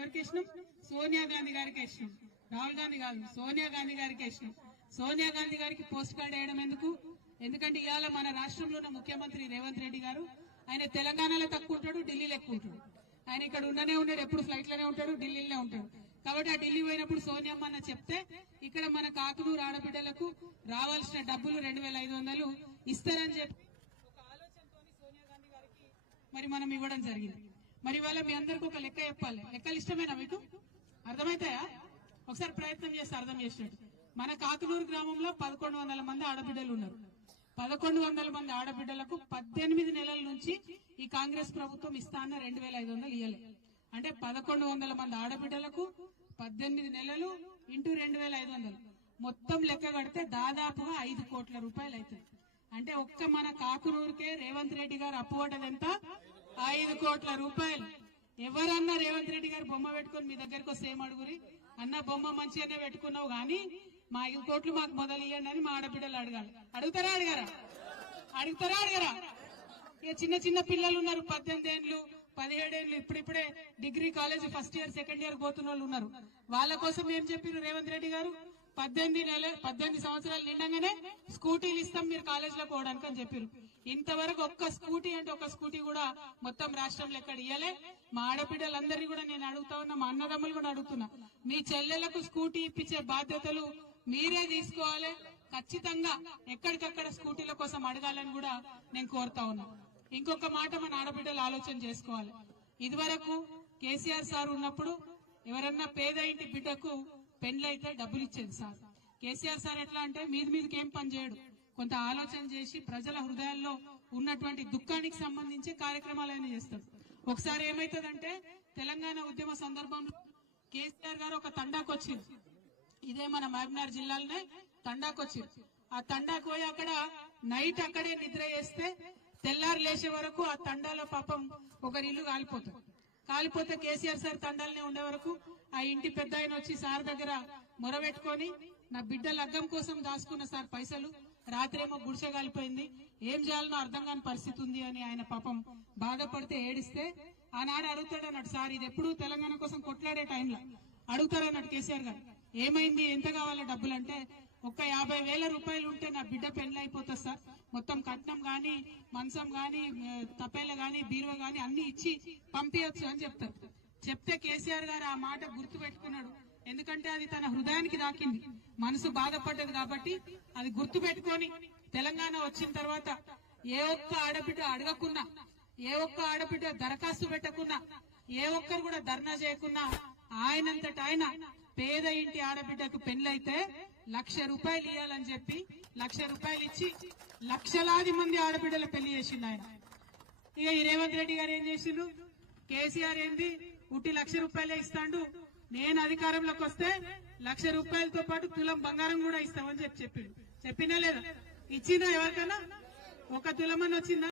ఎవరికి ఇష్టం? సోనియా గాంధీ గారికి ఇష్టం. రాహుల్ గాంధీ కాదు, సోనియా గాంధీ గారికి ఇష్టం. సోనియా గాంధీ గారికి పోస్ట్ కార్డ్ వేయడం ఎందుకు? ఎందుకంటే ఇవాళ మన రాష్ట్రంలో ఉన్న ముఖ్యమంత్రి రేవంత్ రెడ్డి గారు ఆయన తెలంగాణలో తక్కువ ఉంటాడు, ఢిల్లీలో ఎక్కువ ఉంటాడు. ఆయన ఇక్కడ ఉండనే ఉన్నాడు, ఎప్పుడు ఫ్లైట్ లోనే ఉంటాడు, ఢిల్లీలోనే ఉంటాడు. కాబట్టి ఆ ఢిల్లీ పోయినప్పుడు సోనియమ్మ అన్న చెప్తే ఇక్కడ మన కాకునూరు ఆడబిడ్డలకు రావాల్సిన డబ్బులు 2500 ఇస్తారని చెప్పి ఒక ఆలోచనతో సోనియా గాంధీ గారికి మరి మనం ఇవ్వడం జరిగింది. మరి ఇవాళ మీ అందరికి ఒక లెక్క చెప్పాలి. లెక్కలు ఇష్టమేనా మీకు? అర్థమైతాయా? ఒకసారి ప్రయత్నం చేస్తే అర్థం చేసినట్టు. మన కాకునూరు గ్రామంలో 1100 మంది ఆడబిడ్డలు ఉన్నారు. 1100 మంది ఆడబిడ్డలకు 18 నెలల నుంచి ఈ కాంగ్రెస్ ప్రభుత్వం ఇస్తా అన్న 2500 ఇయ్యలే. అంటే 1100 మంది ఆడబిడ్డలకు 18 నెలలు ఇంటూ 2500 మొత్తం లెక్క కడితే దాదాపుగా 5 కోట్ల రూపాయలు అవుతుంది. అంటే ఒక్క మన కాకునూరుకే రేవంత్ రెడ్డి గారు అప్పు పడ్డది ఎంత? 5 కోట్ల రూపాయలు. ఎవరన్నా రేవంత్ రెడ్డి గారు బొమ్మ పెట్టుకుని మీ దగ్గరకు వస్తే ఏం అడుగురి? అన్న బొమ్మ మంచిగానే పెట్టుకున్నావు గానీ మా 5 కోట్లు మాకు మొదలు ఇవ్వండి అని మా ఆడబిడ్డలు అడగాలి. అడుగుతారా అడగరా? అడుగుతారా అడగరా? ఇక చిన్న చిన్న పిల్లలు ఉన్నారు, 18 ఏళ్ళు 17 ఏళ్ళు, ఇప్పుడిప్పుడే degree college first year second year పోతున్న వాళ్ళు ఉన్నారు. వాళ్ళ కోసం ఏం చెప్పారు రేవంత్ రెడ్డి గారు? 18 సంవత్సరాలు నిండగానే స్కూటీలు ఇస్తాం మీరు కాలేజ్ లో పోవడానికి అని చెప్పారు. ఇంతవరకు ఒక్క స్కూటీ అంటే ఒక స్కూటీ కూడా మొత్తం రాష్ట్రంలో ఎక్కడ ఇయ్యలే. మా ఆడపిల్లలందరినీ కూడా నేను అడుగుతా ఉన్నా, మా అన్నదమ్ములు కూడా అడుగుతున్నా, మీ చెల్లెలకు స్కూటీ ఇప్పించే బాధ్యతలు మీరే తీసుకోవాలి. ఖచ్చితంగా ఎక్కడికక్కడ స్కూటీల కోసం అడగాలని కూడా నేను కోరుతా ఉన్నా. ఇంకొక మాట మన ఆడబిడ్డలు ఆలోచన చేసుకోవాలి. ఇదివరకు కేసీఆర్ సార్ ఉన్నప్పుడు ఎవరన్నా పేద ఇంటి బిడ్డకు పెండ్లైతే డబ్బులు ఇచ్చేది సార్. కేసీఆర్ సార్ ఎట్లా అంటే మీదికి ఏం పని చేయడు, కొంత ఆలోచన చేసి ప్రజల హృదయాల్లో ఉన్నటువంటి దుఃఖానికి సంబంధించి కార్యక్రమాలైనా చేస్తాడు. ఒకసారి ఏమైతుందంటే తెలంగాణ ఉద్యమ సందర్భంలో కేసీఆర్ గారు ఒక తండాకు వచ్చింది. ఇదే మన మహబూబ్నగర్ జిల్లాలోనే తండాకు వచ్చింది. ఆ తండాకు పోయి అక్కడ నైట్ అక్కడే నిద్ర చేస్తే తెల్లారు లేచే వరకు ఆ తండాలో పాపం ఒకరి ఇల్లు కాలిపోతే కేసీఆర్ సార్ తండాలనే ఉండే వరకు ఆ ఇంటి పెద్ద ఆయన వచ్చి సార్ దగ్గర మొరబెట్టుకొని నా బిడ్డ లగ్గం కోసం దాచుకున్న సార్ పైసలు, రాత్రేమో గుడిసె కాలిపోయింది, ఏం చేయాలనో అర్థం కాని పరిస్థితి ఉంది అని ఆయన పాపం బాధపడితే ఏడిస్తే ఆనాడు అడుగుతాడు అన్నాడు, సార్ ఇది ఎప్పుడు తెలంగాణ కోసం కొట్లాడే టైంలో అడుగుతారన్నాడు కేసీఆర్ గారు, ఏమైంది ఎంత కావాలో డబ్బులు అంటే ఒక్క 50,000 రూపాయలు ఉంటే నా బిడ్డ పెళ్లి అయిపోతుంది సార్, మొత్తం కట్నం గాని మంచం గాని తపేల గాని బీరువా గాని అన్ని ఇచ్చి పంపించచ్చు అని చెప్తారు. చెప్తే కేసీఆర్ గారు ఆ మాట గుర్తు పెట్టుకున్నాడు. ఎందుకంటే అది తన హృదయానికి దాకింది, మనసు బాధపడ్డది కాబట్టి అది గుర్తు పెట్టుకొని తెలంగాణ వచ్చిన తర్వాత ఏ ఒక్క ఆడబిడ్డ అడగకున్నా, ఏ ఒక్క ఆడబిడ్డ దరఖాస్తు పెట్టకున్నా, ఏ ఒక్కరు కూడా ధర్నా చేయకున్నా ఆయనంతట ఆయన పేద ఇంటి ఆడబిడ్డకు పెళ్లైతే 1,00,000 రూపాయలు ఇవ్వాలని చెప్పి 1,00,000 రూపాయలు ఇచ్చి లక్షలాది మంది ఆడబిడ్డల పెళ్లి చేసిండు ఆయన. ఇక ఈ రేవంత్ రెడ్డి గారు ఏం చేసిండు? కేసీఆర్ ఏంది ఉట్టి 1,00,000 రూపాయలే ఇస్తాడు, నేను అధికారంలోకి వస్తే 1,00,000 రూపాయలతో పాటు తులం బంగారం కూడా ఇస్తామని చెప్పిండు. చెప్పినా లేదా? ఇచ్చిందా ఎవరికైనా? ఒక తులమని వచ్చిందా?